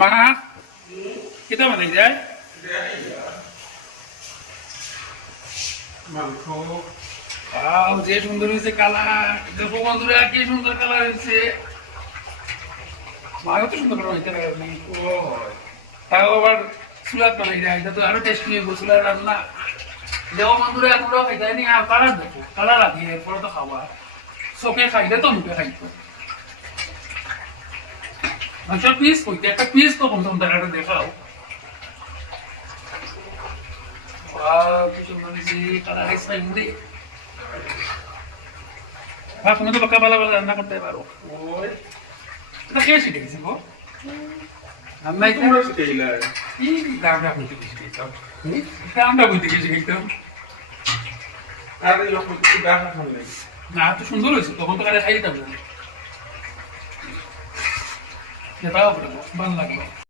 মা কেটা বানাই যায়? মাংস। আও যে সুন্দর হয়েছে কালার। দেখো বন্ধুরা কি সুন্দর কালার হয়েছে। মা কত সুন্দর করে হইতে পারে তাও আবার সুলাদ বানাই যায় এটা তো আরও টেস্টি হইব সুলাদ রান্না। দেখো বন্ধুরা এখনও খাইতে নি আর কালার দেখো কালার আগে এরপরে তো খাওয়া। চোখে খাইলে তো মুখে খাইতো মাংসের পিস কইতে একটা পিস তো কম কম টাকাটা দেখাও। মুড়ি। বা তুমি তো বাক্কা ভালো ভালো রান্না করতে পারো। ওই। তা কে শিখে গেছি গো? রান্না তোমরা শিখাইলা কি দামটা গেছি গেছিলাম দামটা আর এই লোক কিছু নাই না এত সুন্দর হয়েছে তখন তো কারে খাইতাম না। हे बरोबर बंद लागलं.